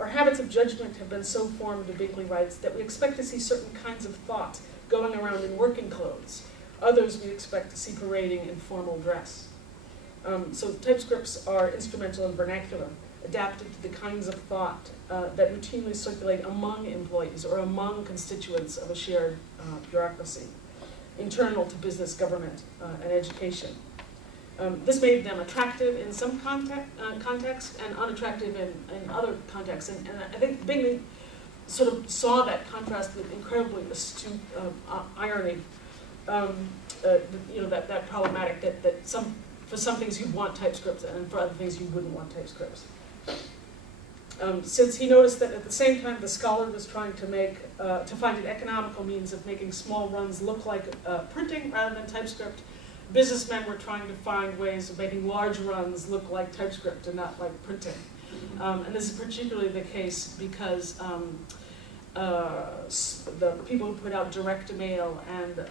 Our habits of judgment have been so formed, Binkley writes, that we expect to see certain kinds of thought going around in working clothes. Others we expect to see parading in formal dress. So typescripts are instrumental in vernacular, adapted to the kinds of thought that routinely circulate among employees or among constituents of a shared bureaucracy, internal to business, government, and education. This made them attractive in some contexts and unattractive in other contexts. And I think Bingley sort of saw that contrast with incredibly astute irony. That problematic that for some things you'd want typescripts and for other things you wouldn't want typescripts. Since he noticed that at the same time the scholar was trying to find an economical means of making small runs look like printing rather than typescript, businessmen were trying to find ways of making large runs look like typescript and not like printing. And this is particularly the case because the people who put out direct mail and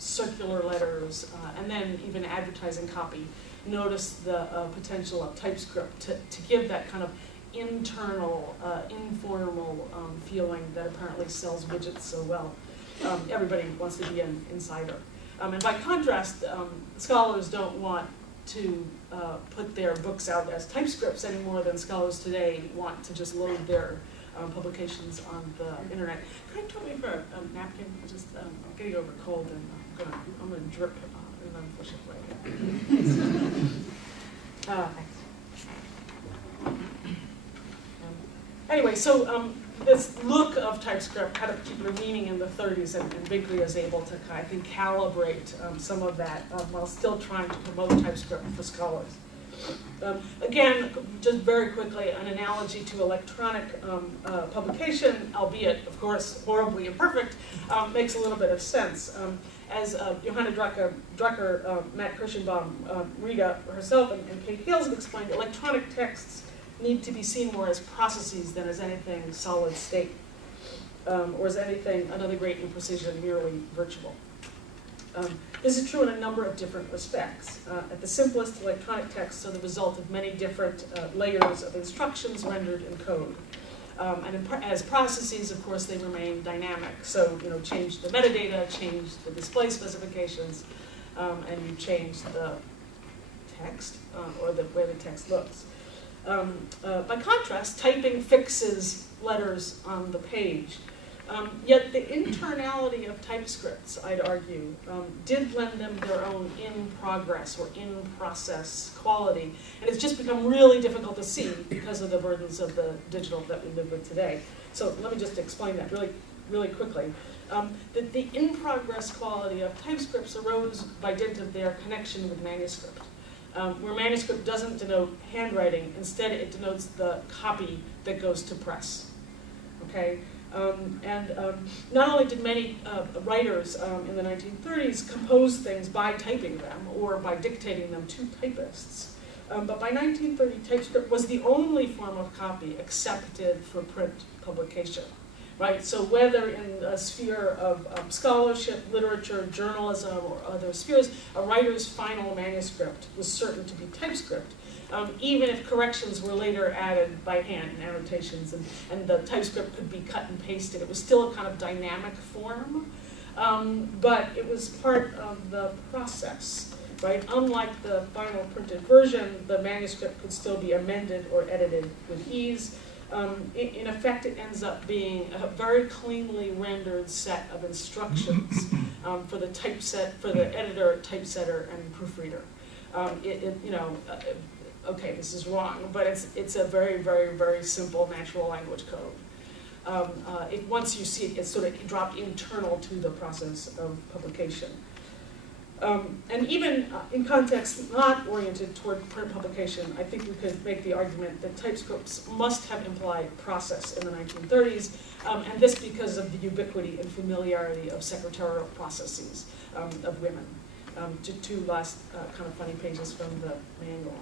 circular letters, and then even advertising copy, noticed the potential of TypeScript to give that kind of internal, informal feeling that apparently sells widgets so well. Everybody wants to be an insider. And by contrast, scholars don't want to put their books out as TypeScripts any more than scholars today want to just load their publications on the internet. Can I tell me for a napkin? I'm getting over a cold and I'm going to drip in an unfortunate way. Thanks. Anyway, so this look of TypeScript had a particular meaning in the 30s, and Binkley is able to, I think, calibrate some of that while still trying to promote TypeScript for scholars. Again, just very quickly, an analogy to electronic publication, albeit, of course, horribly imperfect, makes a little bit of sense. As Johanna Drucker, Matt Kirschenbaum, Rita herself, and Kate Hales have explained, electronic texts need to be seen more as processes than as anything solid state, or as anything, another great imprecision, merely virtual. This is true in a number of different respects. At the simplest, electronic texts are the result of many different layers of instructions rendered in code. As processes, of course, they remain dynamic. So, change the metadata, change the display specifications, and you change the text or the way the text looks. By contrast, typing fixes letters on the page. Yet the internality of TypeScripts, I'd argue, did lend them their own in-progress or in-process quality. And it's just become really difficult to see because of the burdens of the digital that we live with today. So let me just explain that really quickly. The in-progress quality of TypeScripts arose by dint of their connection with manuscript. Where manuscript doesn't denote handwriting, instead it denotes the copy that goes to press. Okay? Not only did many writers in the 1930s compose things by typing them or by dictating them to typists, but by 1930 TypeScript was the only form of copy accepted for print publication. Right? So whether in a sphere of scholarship, literature, journalism, or other spheres, a writer's final manuscript was certain to be TypeScript, even if corrections were later added by hand and annotations, and the TypeScript could be cut and pasted. It was still a kind of dynamic form, but it was part of the process. Right? Unlike the final printed version, the manuscript could still be amended or edited with ease. In effect, it ends up being a very cleanly rendered set of instructions for the editor, typesetter, and proofreader. Okay, this is wrong, but it's a very, very, very simple natural language code. Once you see it, it's sort of dropped internal to the process of publication. And even in contexts not oriented toward print publication, I think we could make the argument that TypeScripts must have implied process in the 1930s, and this because of the ubiquity and familiarity of secretarial processes of women. Two last kind of funny pages from the manual.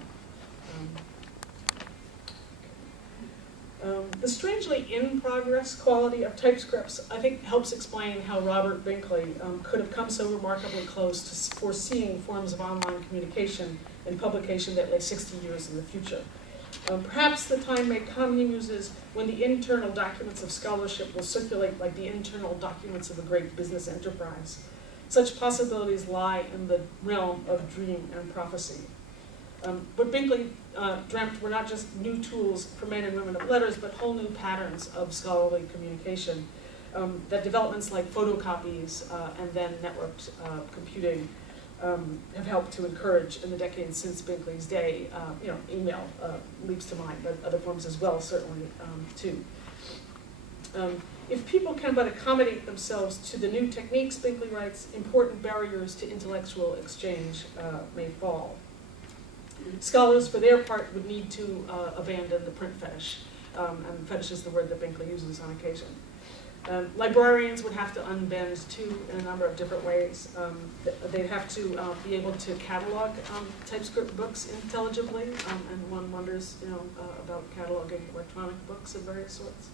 The strangely in-progress quality of TypeScripts, I think, helps explain how Robert Binkley could have come so remarkably close to foreseeing forms of online communication and publication that lay 60 years in the future. Perhaps the time may come, he muses, when the internal documents of scholarship will circulate like the internal documents of a great business enterprise. Such possibilities lie in the realm of dream and prophecy. What Binkley dreamt were not just new tools for men and women of letters, but whole new patterns of scholarly communication. That developments like photocopies and then networked computing have helped to encourage in the decades since Binkley's day. Email leaps to mind, but other forms as well, certainly, too. If people can but accommodate themselves to the new techniques, Binkley writes, important barriers to intellectual exchange may fall. Scholars, for their part, would need to abandon the print fetish, and fetish is the word that Binkley uses on occasion. Librarians would have to unbend, too, in a number of different ways. They'd have to be able to catalog Typescript books intelligibly, and one wonders, about cataloging electronic books of various sorts.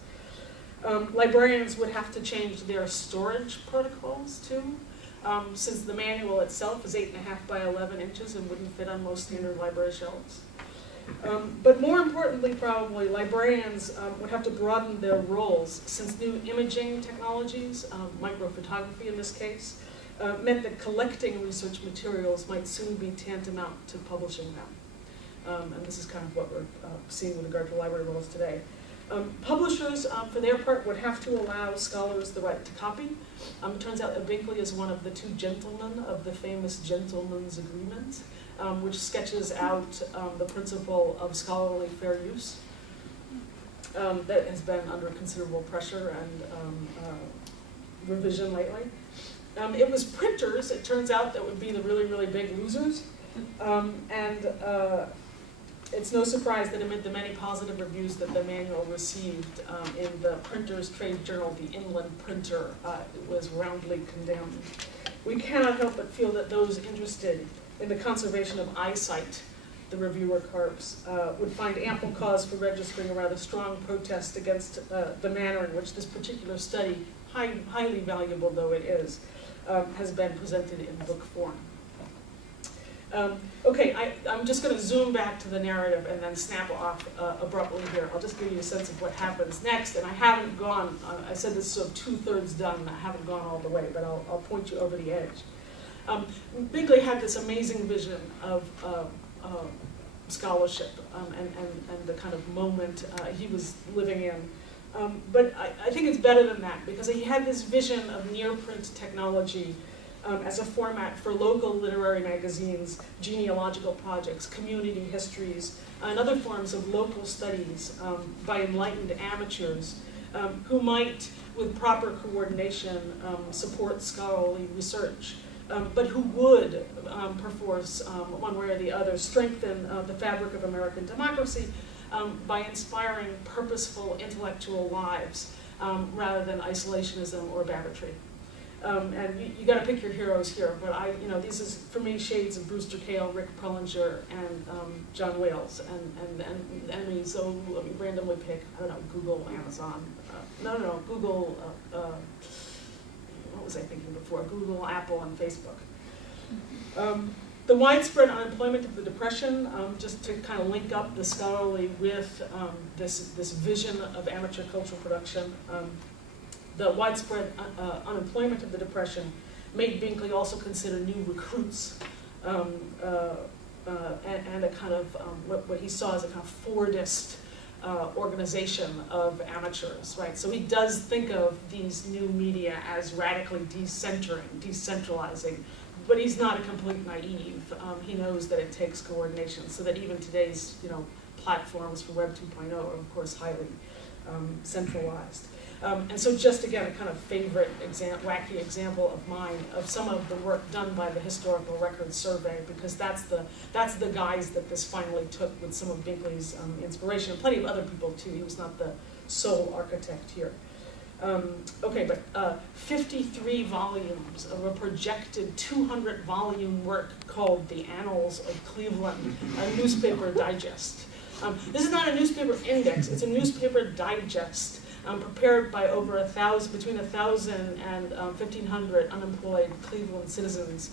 Librarians would have to change their storage protocols, too, since the manual itself is 8.5 by 11 inches and wouldn't fit on most standard library shelves. But more importantly, probably, librarians would have to broaden their roles, since new imaging technologies, microphotography in this case, meant that collecting research materials might soon be tantamount to publishing them. And this is kind of what we're seeing with regard to library roles today. Publishers, for their part, would have to allow scholars the right to copy. It turns out that Binkley is one of the two gentlemen of the famous Gentleman's Agreement, which sketches out the principle of scholarly fair use that has been under considerable pressure and revision lately. It was printers, it turns out, that would be the really, really big losers. It's no surprise that amid the many positive reviews that the manual received in the printer's trade journal, the Inland Printer, it was roundly condemned. We cannot help but feel that those interested in the conservation of eyesight, the reviewer carps, would find ample cause for registering a rather strong protest against the manner in which this particular study, highly valuable though it is, has been presented in book form. I'm just going to zoom back to the narrative and then snap off abruptly here. I'll just give you a sense of what happens next, and I haven't gone, I said this is sort of 2/3 done, I haven't gone all the way, but I'll point you over the edge. Binkley had this amazing vision of scholarship and the kind of moment he was living in. But I think it's better than that, because he had this vision of near-print technology as a format for local literary magazines, genealogical projects, community histories, and other forms of local studies by enlightened amateurs who might, with proper coordination, support scholarly research, but who would, perforce, one way or the other, strengthen the fabric of American democracy by inspiring purposeful intellectual lives rather than isolationism or bigotry. And you got to pick your heroes here, but these is for me shades of Brewster Kahle, Rick Prellinger, and John Wales, and me. So let me randomly pick, I don't know, Google, Amazon, Google. What was I thinking before? Google, Apple, and Facebook. The widespread unemployment of the Depression, just to kind of link up the scholarly with this vision of amateur cultural production. The widespread unemployment of the Depression made Binkley also consider new recruits and a kind of what he saw as a kind of Fordist organization of amateurs, right? So he does think of these new media as radically decentralizing, but he's not a complete naive. He knows that it takes coordination, so that even today's platforms for Web 2.0 are of course highly centralized. And so just again, a kind of favorite wacky example of mine of some of the work done by the Historical Records Survey, because that's the guise that this finally took with some of Binkley's inspiration, and plenty of other people too. He was not the sole architect here. 53 volumes of a projected 200-volume work called The Annals of Cleveland, a newspaper digest. This is not a newspaper index, it's a newspaper digest. Prepared by over between 1,000 and 1,500 unemployed Cleveland citizens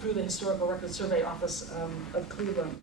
through the Historical Records Survey Office of Cleveland.